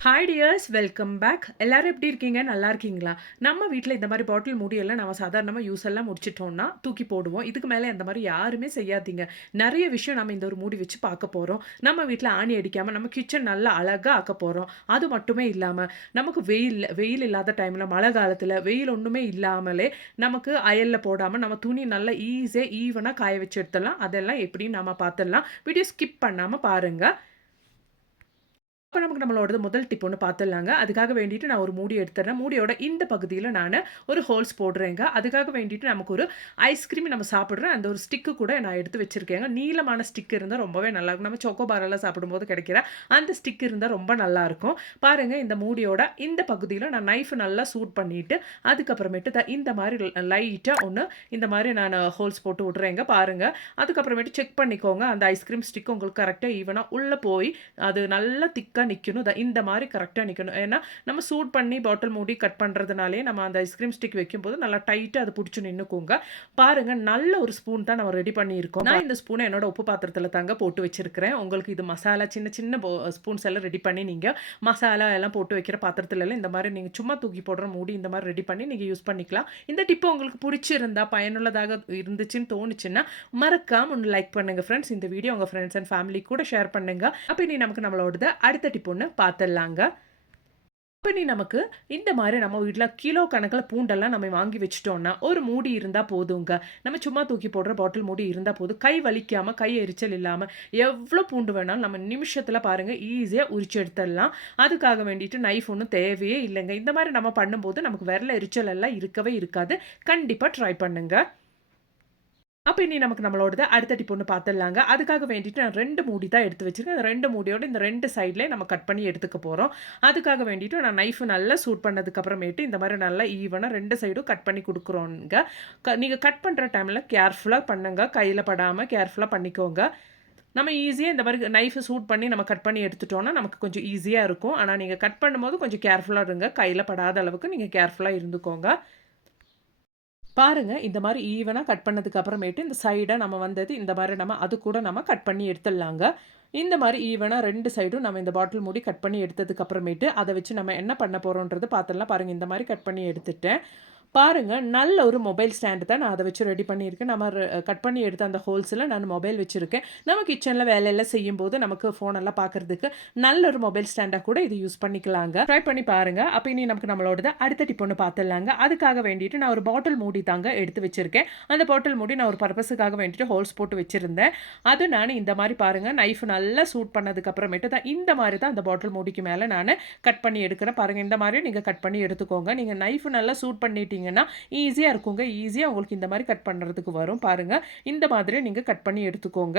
Hi tears welcome back. எல்லாரும் எப்படி இருக்கீங்க? நல்லா இருக்கீங்களா? நம்ம வீட்ல இந்த மாரி பாட்டில் மூடியெல்லாம் நம்ம சாதாரணமா யூஸ் எல்லாம் முடிச்சுட்டோம்னா, தூக்கி போடுவோம். இதுக்கு மேல இந்த மாரி யாருமே செய்யாதீங்க. நெறைய விஷயம் நம்ம இந்த ஒரு மூடி வச்சு பார்க்க போறோம். நம்ம வீட்ல ஆணி அடிக்காம நம்ம கிச்சன் நல்லா அழகா ஆக்க போறோம். அது மட்டுமே இல்லாம, நமக்கு வெயில் இல்லாத டைம்ல, மழை காலத்துல வெயில் ஒண்ணுமே இல்லாமலே நமக்கு அயல்ல போடாம நம்ம துணி நல்லா ஈஸியா ஈவனா காய வச்சு எடுத்துடலாம். அதெல்லாம் எப்படின்னு நாம பார்த்துடலாம். வீடியோ ஸ்கிப் பண்ணாம பாருங்க. அப்ப நமக்கு நம்மளோடது முதல் டிப் ஒண்ணு பார்த்துடலாங்க. அதுக்காக வேண்டிட்டு நான் ஒரு மூடி எடுத்துறேன். மூடியோட இந்த பகுதியில நானு ஒரு ஹோல்ஸ் போடுறேங்க. அதுக்காக வேண்டிட்டு நமக்கு ஒரு ஐஸ்கிரீம் நம்ம சாப்பிடுற அந்த ஒரு ஸ்டிக்கு கூட நான் எடுத்து வச்சிருக்கேங்க. நீளமான ஸ்டிக் இருந்தா ரொம்பவே நல்லாருக்கும். நம்ம சாக்கோ பார் எல்லாம் சாப்பிடும்போது கிடைக்கிற அந்த ஸ்டிக் இருந்தா ரொம்ப நல்லாருக்கும். பாருங்க இந்த மூடியோட இந்த பகுதியில நான் நைஃப் நல்லா சூட் பண்ணிட்டு, அதுக்கப்புறமேட்டு இந்த மாரி லைட்டா ஒண்ணு இந்த மாரி நானு ஹோல்ஸ் போட்டு விடுறேங்க. பாருங்க. அதுக்கப்புறமேட்டு செக் பண்ணிக்கோங்க. அந்த ஐஸ்கிரீம் ஸ்டிக் உங்களுக்கு கரெக்ட்டா ஈவனா உள்ள போய் அது நல்லா திக்கா நிக்கணும். இந்த மாரி கரெக்ட்டா நிக்கணும். ஏன்னா, நம்ம சூட் பண்ணி பாட்டில் மூடி கட் பண்றதுனாலயே நம்ம அந்த ஐஸ்கிரீம் ஸ்டிக் வைக்கும்போது நல்லா டைட்டா அது புடிச்சு நின்னுக்குங்க. பாருங்க நல்ல ஒரு ஸ்பூன் தான் நம்ம ரெடி பண்ணியிருக்கோம். நான் இந்த ஸ்பூன என்னோட உப்பு பாத்திரத்தில தாங்க போட்டு வச்சிருக்கிறேன். உங்களுக்கு இது மசாலா சின்ன சின்ன ஸ்பூன்ஸ் எல்லாம் ரெடி பண்ணி நீங்க மசாலா எல்லாம் போட்டு வைக்கிற பாத்திரத்துலலாம் இந்த மாரி நீங்க சும்மா தூக்கி போடுற மூடி இந்த மாரி ரெடி பண்ணி நீங்க யூஸ் பண்ணிக்கலாம். இந்த டிப் உங்களுக்கு புடிச்சிருந்தா, பயனுள்ளதாக இருந்துச்சுன்னு தோணுச்சுன்னா, மறக்காம ஒண்ணு லைக் பண்ணுங்க ஃபிரெண்ட்ஸ். இந்த வீடியோ உங்க ஃபிரெண்ட்ஸ் அண்ட் ஃபேமிலி கூட ஷேர் பண்ணுங்க. அப்ப இனி நமக்கு நம்மளோடது அடுத்த டிப் ஒண்ணு பாத்துடலாங்க. இப்ப இனி நமக்கு இந்த மாரி நம்ம வீட்ல கிலோ கணக்குல பூண்டெல்லாம் நம்ம வாங்கி வச்சுட்டோம்னா, ஒரு மூடி இருந்தா போதுங்க. நம்ம சும்மா தூக்கி போடுற பாட்டில் மூடி இருந்தா போதும். கை வலிக்காம, கை எரிச்சல் இல்லாம, எவ்ளோ பூண்டு வேணாலும் நம்ம நிமிஷத்துல பாருங்க ஈஸியா உரிச்சு எடுத்துடலாம். அதுக்காக வேண்டிட்டு நைஃப் ஒண்ணும் தேவையே இல்லங்க. இந்த மாரி நம்ம பண்ணும்போது நமக்கு விரல் எரிச்சல் எல்லாம் இருக்கவே இருக்காது. கண்டிப்பா ட்ரை பண்ணுங்க. அப்ப இனி நமக்கு நம்மளோடது அடுத்த டிப் ஒண்ணு பாத்துடலாங்க. அதுக்காக வேண்டிட்டு நான் 2 மூடி தான் எடுத்து வச்சிருக்கேன். அந்த 2 மூடியோட இந்த 2 சைட்லயும் நம்ம கட் பண்ணி எடுத்துக்க போறோம். அதுக்காக வேண்டிட்டு நான் நைஃப் நல்லா சூட் பண்ணதுக்கு அப்புறமேட்டு இந்த மாரி நல்லா ஈவனா 2 சைடும் கட் பண்ணி குடுக்குறோங்க. நீங்க கட் பண்ற டைம்ல கேர்ஃபுல்லா பண்ணுங்க. கையில படாம கேர்ஃபுல்லா பண்ணிக்கோங்க. நம்ம ஈஸியா இந்த மாரி நைஃப் சூட் பண்ணி நம்ம கட் பண்ணி எடுத்துட்டோம்னா, நமக்கு கொஞ்சம் ஈஸியா இருக்கும். ஆனா நீங்க கட் பண்ணும்போது கொஞ்சம் கேர்ஃபுல்லா இருங்க. கையில படாத அளவுக்கு நீங்க கேர்ஃபுல்லா இருந்துக்கோங்க. பாருங்க, இந்த மாரி ஈவனா கட் பண்ணதுக்கு அப்புறமேட்டு, இந்த சைடா நம்ம வந்தது இந்த மாரி நம்ம அது கூட நம்ம கட் பண்ணி எடுத்துடலாங்க. இந்த மாரி ஈவனா 2 சைடும் நம்ம இந்த பாட்டில் மூடி கட் பண்ணி எடுத்ததுக்கு அப்புறமேட்டு, அத வச்சு நம்ம என்ன பண்ண போறோம்ன்றது பாத்துடலாம். பாருங்க இந்த மாரி கட் பண்ணி எடுத்துட்டேன். பாருங்க, நல்ல ஒரு மொபைல் ஸ்டாண்ட் தான் நான் அத வச்சு ரெடி பண்ணியிருக்கேன். நம்ம கட் பண்ணி எடுத்த அந்த ஹோல்ஸ்ல நான் மொபைல் வச்சிருக்கேன். நம்ம கிச்சன்ல வேலையெல்லாம் செய்யும்போது நமக்கு ஃபோன் எல்லாம் பார்க்கறதுக்கு நல்ல ஒரு மொபைல் ஸ்டாண்டா கூட இது யூஸ் பண்ணிக்கலாங்க. ட்ரை பண்ணி பாருங்க. அப்ப இனி நமக்கு நம்மளோடது அடுத்த டிப் ஒண்ணு பார்த்துடலாங்க. அதுக்காக வேண்டிட்டு நான் ஒரு பாட்டில் மூடி தாங்க எடுத்து வச்சிருக்கேன். அந்த பாட்டில் மூடி நான் ஒரு பர்ப்பஸுக்காக வேண்டிட்டு ஹோல்ஸ் போட்டு வச்சிருந்தேன். அது நானு இந்த மாரி பாருங்க, நைஃப் நல்லா சூட் பண்ணதுக்கு அப்புறமேட்டு தான் இந்த மாரி தான் அந்த பாட்டில் மூடிக்கு மேல நானு கட் பண்ணி எடுக்கிறேன். பாருங்க இந்த மாரி நீங்க கட் பண்ணி எடுத்துக்கோங்க. நீங்க நைஃப் நல்லா சூட் பண்ணிட்டீங்கன்னா, ஈஸியா இருக்குங்க. ஈஸியா உங்களுக்கு இந்த மாரி கட் பண்றதுக்கு வரும். பாருங்க, இந்த மாதிரி நீங்க கட் பண்ணி எடுத்துக்கோங்க.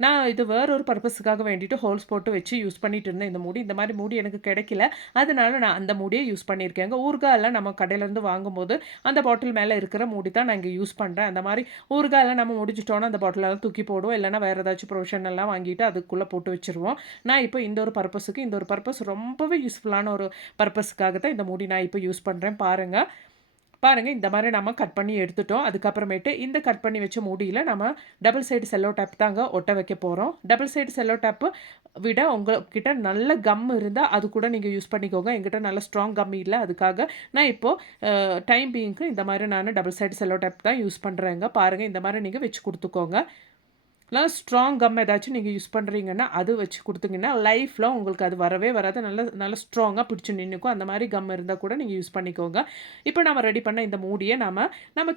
நான் இது வேற ஒரு பர்ப்பஸுக்காக வேண்டிட்டு ஹோல்ஸ் போட்டு வச்சு யூஸ் பண்ணிட்டு இருந்தேன் இந்த மூடி. இந்த மாரி மூடி எனக்கு கிடைக்கல. அதனால நான் அந்த மூடிய யூஸ் பண்ணியிருக்கேங்க. ஊறுகாய்லாம் நம்ம கடையிலேருந்து வாங்கும்போது, அந்த பாட்டில் மேல இருக்கிற மூடி தான் நான் இங்க யூஸ் பண்றேன். அந்த மாரி ஊறுகாய்லாம் நம்ம முடிச்சுட்டோம்னா, அந்த பாட்டிலெல்லாம் தூக்கி போடுவோம். இல்லன்னா வேற ஏதாச்சும் ப்ரொவிஷன் எல்லாம் வாங்கிட்டு அதுக்குள்ள போட்டு வச்சுருவோம். நான் இப்போ இந்த ஒரு பர்ப்பஸுக்கு இந்த ஒரு பர்ப்பஸ் ரொம்பவே யூஸ்ஃபுல்லான ஒரு பர்ப்பஸுக்காக தான் இந்த மூடி நான் இப்போ யூஸ் பண்றேன். பாருங்க. பாருங்க இந்த மாரி நம்ம கட் பண்ணி எடுத்துட்டோம். அதுக்கப்புறமேட்டு இந்த கட் பண்ணி வச்ச மூடியில நம்ம டபுள் சைடு செல்லோ டேப் தாங்க ஒட்ட வைக்க போறோம். டபுள் சைடு செல்லோ டேப்பு விட உங்ககிட்ட நல்ல கம் இருந்தா அது கூட நீங்க யூஸ் பண்ணிக்கோங்க. என்கிட்ட நல்ல ஸ்ட்ராங் கம் இல்ல. அதுக்காக நான் இப்போ டைம் பீயிங்க்கு இந்த மாரி நானு டபுள் சைடு செல்லோ டேப் தான் யூஸ் பண்றேங்க. பாருங்க இந்த மாரி நீங்க வச்சு குடுத்துக்கோங்க. நல்லா ஸ்ட்ராங் கம் ஏதாச்சும் நீங்க யூஸ் பண்றீங்கன்னா, அது வச்சு குடுத்தீங்கன்னா, லைஃப்ல உங்களுக்கு அது வரவே வராது. நல்ல நல்ல ஸ்ட்ராங்கா பிடிச்சு நின்னுக்கும். அந்த மாரி கம் இருந்தா கூட நீங்க யூஸ் பண்ணிக்கோங்க. இப்ப நம்ம ரெடி பண்ண இந்த மூடிய நம்ம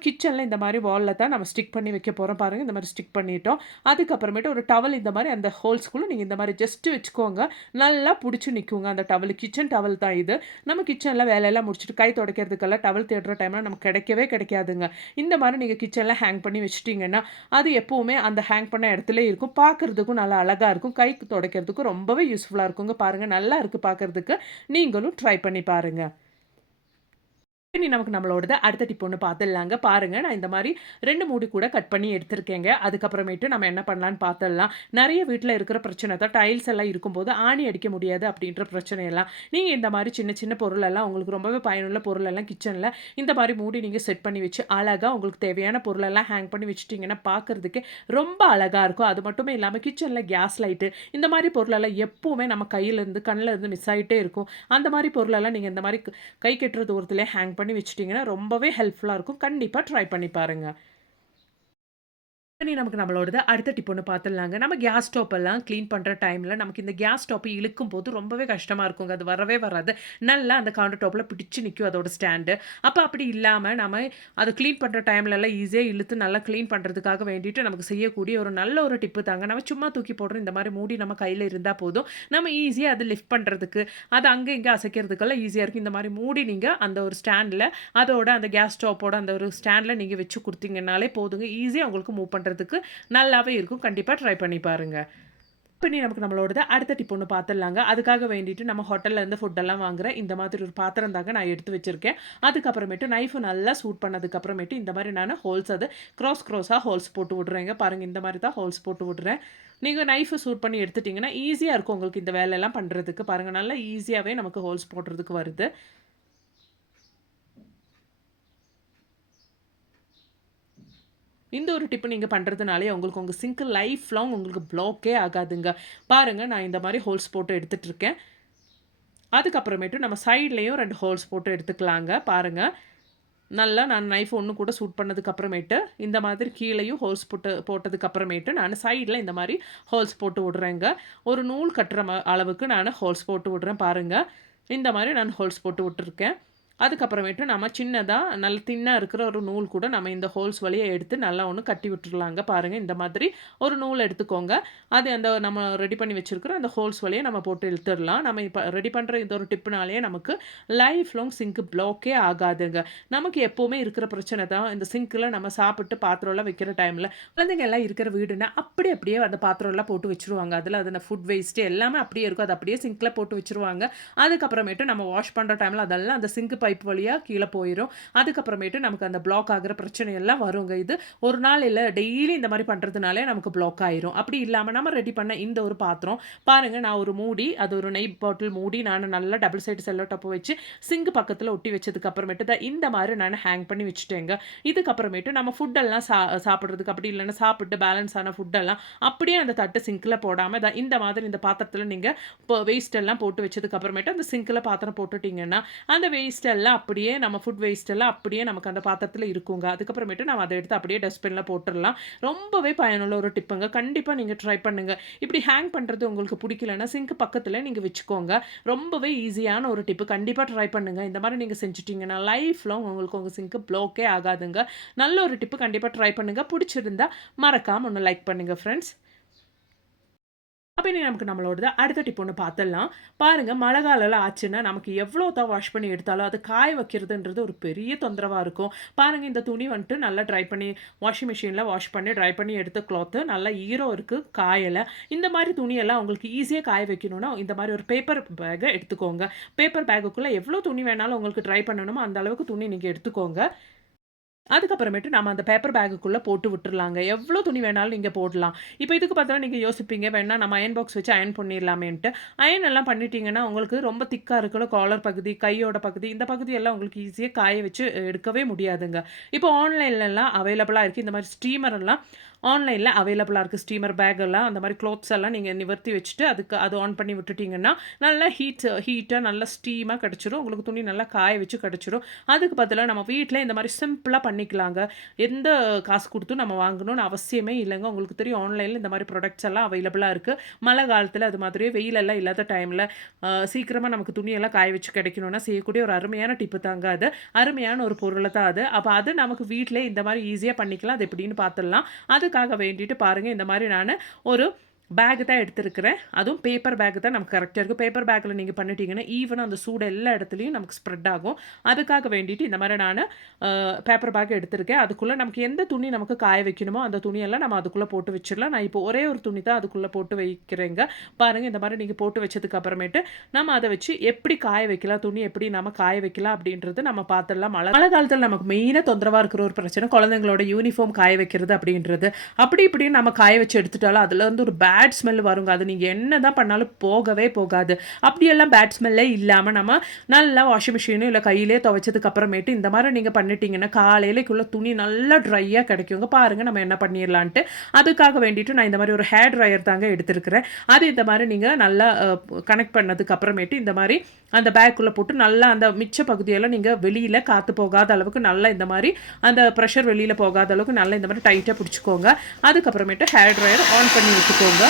கிச்சன்ல இந்த மாரி வால்ல தான் நம்ம ஸ்டிக் பண்ணி வைக்க போறோம். பாருங்க இந்த மாரி ஸ்டிக் பண்ணிட்டோம். அதுக்கப்புறமேட்டு ஒரு டவல் இந்த மாரி அந்த ஹோல்ஸ்குள்ள நீங்க இந்த மாரி ஜஸ்ட் வச்சுக்கோங்க. நல்லா புடிச்சு நிக்குங்க அந்த டவல். கிச்சன் டவல் தான் இது. நம்ம கிச்சன்ல வேலையெல்லாம் முடிச்சுட்டு கை துடைக்கிறதுக்கெல்லாம் டவல் தேடுற டைம்ல நமக்கு கிடைக்கவே கிடைக்காதுங்க. இந்த மாரி நீங்க கிச்சன்ல ஹேங் பண்ணி வச்சுட்டீங்கன்னா, அது எப்பவுமே அந்த ஹேங் பண்ண இடத்துலயே இருக்கும். பார்க்கறதுக்கும் நல்லா அழகா இருக்கும். கைக்கு துடைக்கிறதுக்கும் ரொம்பவே யூஸ்ஃபுல்லா இருக்குங்க. பாருங்க நல்லா இருக்கு பார்க்கறதுக்கு. நீங்களும் ட்ரை பண்ணி பாருங்க. இனி நமக்கு நம்மளோடது அடுத்த டிப் ஒண்ணு பார்த்துடலாங்க. பாருங்க, நான் இந்த மாரி 2 மூடி கூட கட் பண்ணி எடுத்திருக்கேங்க. அதுக்கப்புறமேட்டு நம்ம என்ன பண்ணலான்னு பார்த்துடலாம். நெறைய வீட்ல இருக்கிற பிரச்சனை தான் டைல்ஸ் எல்லாம் இருக்கும்போது ஆணி அடிக்க முடியாது அப்படின்ற பிரச்சனையெல்லாம். நீங்க இந்த மாரி சின்ன சின்ன பொருளெல்லாம் உங்களுக்கு ரொம்பவே பயனுள்ள பொருளெல்லாம் கிச்சன்ல இந்த மாரி மூடி நீங்க செட் பண்ணி வச்சு, அழகா உங்களுக்கு தேவையான பொருளெல்லாம் ஹேங் பண்ணி வச்சுட்டீங்கன்னா, பார்க்கறதுக்கே ரொம்ப அழகா இருக்கும். அது மட்டுமே இல்லாம கிச்சன்ல கேஸ் லைட்டு இந்த மாரி பொருளெல்லாம் எப்பவுமே நம்ம கையில இருந்து, கண்ல இருந்து மிஸ் ஆயிட்டே இருக்கும். அந்த மாரி பொருளெல்லாம் நீங்க இந்த மாரி கை கெட்டுற தூரத்திலே ஹேங் பண்ணி வச்சுட்டீங்கன்னா, ரொம்பவே ஹெல்ப்ஃபுல்லா இருக்கும். கண்டிப்பா ட்ரை பண்ணி பாருங்க. இனி நமக்கு நம்மளோடது அடுத்த டிப் ஒண்ணு பார்த்துடலாங்க. நம்ம கேஸ் ஸ்டவ் எல்லாம் கிளீன் பண்ற டைம்ல நமக்கு இந்த கேஸ் ஸ்டவ் இழுக்கும்போது ரொம்பவே கஷ்டமா இருக்குங்க. அது வரவே வராது. நல்லா அந்த கவுண்டர் டாப்ல பிடிச்சு நிக்கும் அதோட ஸ்டாண்டு. அப்படி இல்லாம நம்ம அத கிளீன் பண்ற டைம்லலாம் ஈஸியா இழுத்து நல்லா கிளீன் பண்றதுக்காக வேண்டிட்டு நமக்கு செய்யக்கூடிய ஒரு நல்ல ஒரு டிப்பு தாங்க. நம்ம சும்மா தூக்கி போடுற இந்த மாரி மூடி நம்ம கையில இருந்தா போதும். நம்ம ஈஸியா அத லிஃப்ட் பண்றதுக்கு, அது அங்க இங்க அசைக்கிறதுக்கெல்லாம் ஈஸியா இருக்கு. இந்த மாரி மூடி நீங்க அந்த ஒரு ஸ்டாண்ட்ல அதோட அந்த கேஸ் ஸ்டவோட அந்த ஒரு ஸ்டாண்ட்ல நீங்க வச்சு குடுத்தீங்கன்னாலே போதுங்க. ஈஸியா உங்களுக்கு மூவ் பண்றதுக்கு நல்லாவே இருக்கும். கண்டிப்பா ட்ரை பண்ணி பாருங்க. இப்ப நமக்கு நம்மளோடது அடுத்த டிப் ஒண்ணு பார்த்துடலாங்க. அதுக்காக வேண்டிட்டு நம்ம ஹோட்டல்ல இருந்து ஃபுட் எல்லாம் வாங்குற இந்த மாதிரி ஒரு பாத்திரம் தாங்க நான் எடுத்து வச்சிருக்கேன். அதுக்கப்புறமேட்டு நைஃப் நல்லா சூட் பண்ணதுக்கு அப்புறமேட்டு இந்த மாரி நானு ஹோல்ஸ் அது கிராஸா ஹோல்ஸ் போட்டு விடுறேங்க. பாருங்க இந்த மாரி தான் ஹோல்ஸ் போட்டு விடுறேன். நீங்க நைஃப் சூட் பண்ணி எடுத்துட்டீங்கன்னா, ஈஸியா இருக்கும் உங்களுக்கு இந்த வேலையெல்லாம் பண்றதுக்கு. பாருங்க நல்லா ஈஸியாவே நமக்கு ஹோல்ஸ் போடுறதுக்கு வருது. இந்த ஒரு டிப் நீங்க பண்றதுனாலே உங்களுக்கு உங்க சிங்க் லைஃப் லாங் உங்களுக்கு ப்ளாக்கே ஆகாதுங்க. பாருங்க நான் இந்த மாரி ஹோல்ஸ் போட்டு எடுத்துட்டு இருக்கேன். அதுக்கப்புறமேட்டு நம்ம சைட்லயும் 2 ஹோல்ஸ் போட்டு எடுத்துக்கலாங்க. பாருங்க. நல்லா நான் நைஃப் ஒண்ணு கூட சூட் பண்ணதுக்கு அப்புறமேட்டு, இந்த மாதிரி கீழயும் ஹோல்ஸ் போட்டதுக்கு அப்புறமேட்டு நானு சைட்ல இந்த மாரி ஹோல்ஸ் போட்டு விடுறேங்க. ஒரு நூல் கட்டுற அளவுக்கு நானு ஹோல்ஸ் போட்டு விடுறேன் பாருங்க. இந்த மாரி நான் ஹோல்ஸ் போட்டு விட்டுருக்கேன். அதுக்கப்புறமேட்டு நம்ம சின்னதா நல்ல தின்னா இருக்கிற ஒரு நூல் கூட நம்ம இந்த ஹோல்ஸ் வழியா எடுத்து நல்லா ஒண்ணு கட்டி விட்டுறலாங்க. பாருங்க இந்த மாதிரி ஒரு நூல் எடுத்துக்கோங்க. அது அந்த நம்ம ரெடி பண்ணி வச்சிருக்கிற அந்த ஹோல்ஸ் வழியா நம்ம போட்டு இழுத்துடலாம். நம்ம இப்ப ரெடி பண்ற இந்த ஒரு டிப்னாலேயே நமக்கு லைஃப் லாங் சிங்க் ப்ளாக்கே ஆகாதுங்க. நமக்கு எப்பவுமே இருக்கிற பிரச்சனை தான் இந்த சிங்க்ல நம்ம சாப்பிட்டு பாத்திரம்லாம் வைக்கிற டைம்ல குழந்தைங்க எல்லாம் இருக்கிற வீடுனா அப்படியே அந்த பாத்திரம்லாம் போட்டு வச்சுருவாங்க. அதில அது ஃபுட் வேஸ்ட் எல்லாமே அப்படியே இருக்கும். அது அப்படியே சிங்க்ல போட்டு வச்சுருவாங்க. அதுக்கப்புறமேட்டு நம்ம வாஷ் பண்ற டைம்ல அதெல்லாம் அந்த சிங்க் பைப் வழியா கீழ போயிரும். அதுக்கப்புறமேட்டு நமக்கு அந்த பிளாக் ஆகுற பிரச்சனை எல்லாம் வருங்க. இது ஒரு நாள் இல்ல டெய்லி இந்த மாரி பண்றதுனாலே நமக்கு பிளாக் ஆயிரும். அப்படி இல்லாம நம்ம ரெடி பண்ண இந்த ஒரு பாத்திரம் பாருங்க நான் ஒரு மூடி அது ஒரு நெய் பாட்டில் மூடி நான் நல்லா டபுள் சைடு செல்லோ டேப் வச்சு சிங்க் பக்கத்துல ஒட்டி வச்சதுக்கு அப்புறமேட்டு தான் இந்த மாரி நான் ஹேங் பண்ணி வச்சுட்டேங்க. இதுக்கப்புறமேட்டு நம்ம ஃபுட் எல்லாம் சாப்பிடுறதுக்கு அப்படி இல்லன்னா சாப்பிட்டு பேலன்ஸ் ஆன ஃபுட் எல்லாம் அப்படியே அந்த தட்டு சிங்க்ல போடாம இந்த மாதிரி இந்த பாத்திரத்துல நீங்க வேஸ்ட் எல்லாம் போட்டு வச்சதுக்கு அப்புறமேட்டு அந்த சிங்க்ல பாத்திரம் போட்டுட்டீங்கன்னா, அந்த வேஸ்ட் எல்லாம் அப்படியே நம்ம ஃபுட் வேஸ்ட் எல்லாம் அப்படியே நமக்கு அந்த பாத்திரத்துல இருக்குங்க. அதுக்கப்புறமேட்டு நம்ம அத எடுத்து அப்படியே டஸ்ட்பின்ல போட்டுறலாம். ரொம்பவே பயனுள்ள ஒரு டிப்புங்க. கண்டிப்பா நீங்க ட்ரை பண்ணுங்க. இப்படி ஹேங் பண்றது உங்களுக்கு புடிக்கலன்னா, சிங்க் பக்கத்துல நீங்க வச்சுக்கோங்க. ரொம்பவே ஈஸியான ஒரு டிப்பு. கண்டிப்பா ட்ரை பண்ணுங்க. இந்த மாரி நீங்க செஞ்சுட்டீங்கன்னா, லைஃப் லாங் உங்களுக்கு உங்க சிங்க் ப்ளாக்கே ஆகாதுங்க. நல்ல ஒரு டிப்பு. கண்டிப்பா ட்ரை பண்ணுங்க. புடிச்சிருந்தா மறக்காம ஒண்ணு லைக் பண்ணுங்க ஃபிரெண்ட்ஸ். அப்ப இனி நமக்கு நம்மளோடது அடுத்த டிப் ஒண்ணு பாத்துடலாம். பாருங்க மழை காலம்லாம் ஆச்சுன்னா, நமக்கு எவ்ளோ தான் வாஷ் பண்ணி எடுத்தாலும், அது காய வைக்கிறதுன்றது ஒரு பெரிய தொந்தரவா இருக்கும். பாருங்க இந்த துணி வந்துட்டு நல்லா ட்ரை பண்ணி வாஷிங் மிஷின்ல வாஷ் பண்ணி, ட்ரை பண்ணி எடுத்த கிளாத்து நல்லா ஈரம் இருக்கு, காயல. இந்த மாரி துணியெல்லாம் உங்களுக்கு ஈஸியா காய வைக்கணும்னா, இந்த மாரி ஒரு பேப்பர் பேக்க எடுத்துக்கோங்க. பேப்பர் பேக்குக்குள்ள எவ்ளோ துணி வேணாலும் உங்களுக்கு ட்ரை பண்ணணுமோ, அந்த அளவுக்கு துணி நீங்க எடுத்துக்கோங்க. அதுக்கப்புறமேட்டு நம்ம அந்த பேப்பர் பேக்குக்குள்ள போட்டு விட்டுறலாங்க. எவ்ளோ துணி வேணாலும் நீங்க போடலாம். இப்ப இதுக்கு பார்த்தா நீங்க யோசிப்பீங்க, வேணா நம்ம அயர்ன் பாக்ஸ் வச்சு அயர்ன் பண்ணிர்லாமேன்ட்டு. அயர்ன் எல்லாம் பண்ணிட்டீங்கன்னா, உங்களுக்கு ரொம்ப திக்கா இருக்குல்ல காலர் பகுதி, கையோட பகுதி, இந்த பகுதியெல்லாம் உங்களுக்கு ஈஸியா காய வச்சு எடுக்கவே முடியாதுங்க. இப்போ ஆன்லைன்லலாம் அவைலபிளா இருக்கு. இந்த மாரி ஸ்டீமர் எல்லாம் ஆன்லைன்ல அவைலபிளா இருக்கு. ஸ்டீமர் பேக் எல்லாம் அந்த மாரி க்ளாத்ஸ் எல்லாம் நீங்க நிவர்த்தி வச்சுட்டு, அதுக்கு அது ஆன் பண்ணி விட்டுட்டீங்கன்னா, நல்லா ஹீட்டா நல்லா ஸ்டீமா கிடைச்சிரும். உங்களுக்கு துணி நல்லா காய வச்சு கிடைச்சிரும். அதுக்கு பதிலா நம்ம வீட்ல இந்த மாரி சிம்பிளா பண்ணிக்கலாங்க. எந்த காசு குடுத்தும் நம்ம வாங்கணும்னு அவசியமே இல்லங்க. உங்களுக்கு தெரியும் ஆன்லைன்ல இந்த மாரி ப்ராடக்ட்ஸ் எல்லாம் அவைலபிளா இருக்கு. மழை காலத்துல அது மாதிரியே வெயில் எல்லாம் இல்லாத டைம்ல சீக்கிரமா நமக்கு துணியெல்லாம் காய வச்சு கிடைக்கணும்னா செய்யக்கூடிய ஒரு அருமையான டிப்பு தாங்க அது. அருமையான ஒரு பொருள தான் அது. அப்ப அது நமக்கு வீட்லயே இந்த மாரி ஈஸியா பண்ணிக்கலாம். அது எப்படின்னு பார்த்துடலாம். அதுக்காக வேண்டிட்டு பாருங்க இந்த மாரி நானு ஒரு பேக் தான் எடுத்திருக்கிறேன். அதுவும் பேப்பர் பேக் தான் நமக்கு கரெக்ட்டா இருக்கும். பேப்பர் பேக்கில நீங்க பண்ணிட்டீங்கன்னா, ஈவனா அந்த சூடு எல்லா இடத்துலயும் நமக்கு ஸ்ப்ரெட் ஆகும். அதுக்காக வேண்டிட்டு இந்த மாரி நானு பேப்பர் பேக் எடுத்திருக்கேன். அதுக்குள்ள நமக்கு எந்த துணி நமக்கு காய வைக்கணுமோ, அந்த துணியெல்லாம் நம்ம அதுக்குள்ள போட்டு வச்சிடலாம். நான் இப்போ ஒரே ஒரு துணி தான் அதுக்குள்ள போட்டு வைக்கிறேங்க. பாருங்க இந்த மாரி நீங்க போட்டு வச்சதுக்கு அப்புறமேட்டு, நம்ம அத வச்சு எப்படி காய வைக்கலாம், துணி எப்படி நம்ம காய வைக்கலாம் அப்படின்றது நம்ம பார்த்துடலாம். மழை காலத்தில நமக்கு மெயினா தொந்தரவா இருக்கிற ஒரு பிரச்சனை, குழந்தைங்களோட யூனிஃபார்ம் காய வைக்கிறது அப்படின்றது. அப்படி இப்படின்னு நம்ம காய வச்சு எடுத்துட்டாலும், அதுலருந்து ஒரு பேட் ஸ்மெல் வருங்க. அது நீங்க என்னதான் பண்ணாலும் போகவே போகாது. அப்படியெல்லாம் பேட் ஸ்மெல்லே இல்லாம நம்ம நல்லா வாஷிங் மிஷினோ இல்ல கையிலேயே துவைச்சதுக்கு அப்புறமேட்டு இந்த மாரி நீங்க பண்ணிட்டீங்கன்னா, காலையிலக்குள்ள துணி நல்லா ட்ரையா கிடைக்குங்க. பாருங்க நம்ம என்ன பண்ணிரலான்ட்டு. அதுக்காக வேண்டிட்டு நான் இந்த மாரி ஒரு ஹேர் ட்ரையர் தாங்க எடுத்திருக்கிறேன். அது இந்த மாரி நீங்க நல்லா கனெக்ட் பண்ணதுக்கு அப்புறமேட்டு இந்த மாரி அந்த பேக்குள்ள போட்டு நல்லா அந்த மிச்ச பகுதியெல்லாம் நீங்க வெளியில காத்து போகாத அளவுக்கு நல்லா இந்த மாரி அந்த பிரஷர் வெளியில போகாத அளவுக்கு நல்லா இந்த மாரி டைட்டா புடிச்சுக்கோங்க. அதுக்கப்புறமேட்டு ஹேர் ட்ரையர் ஆன் பண்ணி விட்டுக்கோங்க.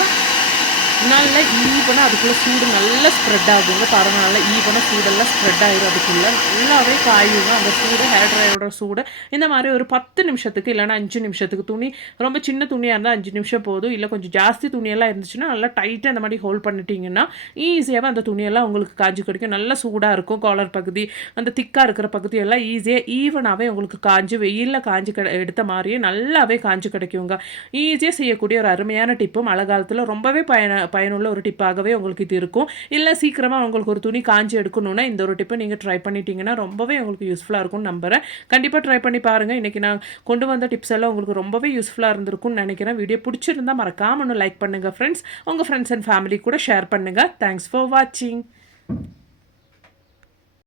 நல்லா ஈவனா அதுக்குள்ள சூடு நல்லா ஸ்ப்ரெட் ஆகுங்க. பாருங்க நல்லா ஈவனா சூடெல்லாம் ஸ்ப்ரெட் ஆயிரும் அதுக்குள்ள. நல்லாவே காயுங்க அந்த சூடு, ஹேர் ட்ரையரோட சூடு. இந்த மாரி ஒரு 10 நிமிஷத்துக்கு இல்லன்னா 5 நிமிஷத்துக்கு துணி ரொம்ப சின்ன துணியா இருந்தா 5 நிமிஷம் போதும். இல்ல கொஞ்சம் ஜாஸ்தி துணியெல்லாம் இருந்துச்சுன்னா, நல்லா டைட்டா இந்த மாரி ஹோல்ட் பண்ணிட்டீங்கன்னா, ஈஸியாவே அந்த துணியெல்லாம் உங்களுக்கு காஞ்சு கிடைக்கும். நல்லா சூடா இருக்கும். காலர் பகுதி, அந்த திக்கா இருக்கிற பகுதியெல்லாம் ஈஸியா ஈவனாவே உங்களுக்கு காஞ்சு வெயில்ல காஞ்சு எடுத்த மாரியே நல்லாவே காஞ்சு கிடைக்குங்க. ஈஸியா செய்யக்கூடிய ஒரு அருமையான டிப்பு. மழை காலத்துல ரொம்பவே பயனுள்ள ஒரு டிப்பாகவே உங்களுக்கு இது இருக்கும். இல்ல சீக்கிரமா உங்களுக்கு ஒரு துணி காஞ்சு எடுக்கணும்னா, இந்த ஒரு டிப்ப நீங்க ட்ரை பண்ணிட்டீங்கன்னா, ரொம்பவே உங்களுக்கு யூஸ்ஃபுல்லா இருக்கும்னு நம்புறேன். கண்டிப்பா ட்ரை பண்ணி பாருங்க. இன்னைக்கு நான் கொண்டு வந்த டிப்ஸ் எல்லாம் உங்களுக்கு ரொம்பவே யூஸ்ஃபுல்லா இருந்திருக்கும்னு நெனைக்கிறேன். வீடியோ புடிச்சிருந்தா மறக்காம லைக் பண்ணுங்க ஃப்ரெண்ட்ஸ். உங்க ஃப்ரெண்ட்ஸ் அண்ட் ஃபேமிலி கூட ஷேர் பண்ணுங்க. தேங்க்ஸ் ஃபார் வாட்சிங்.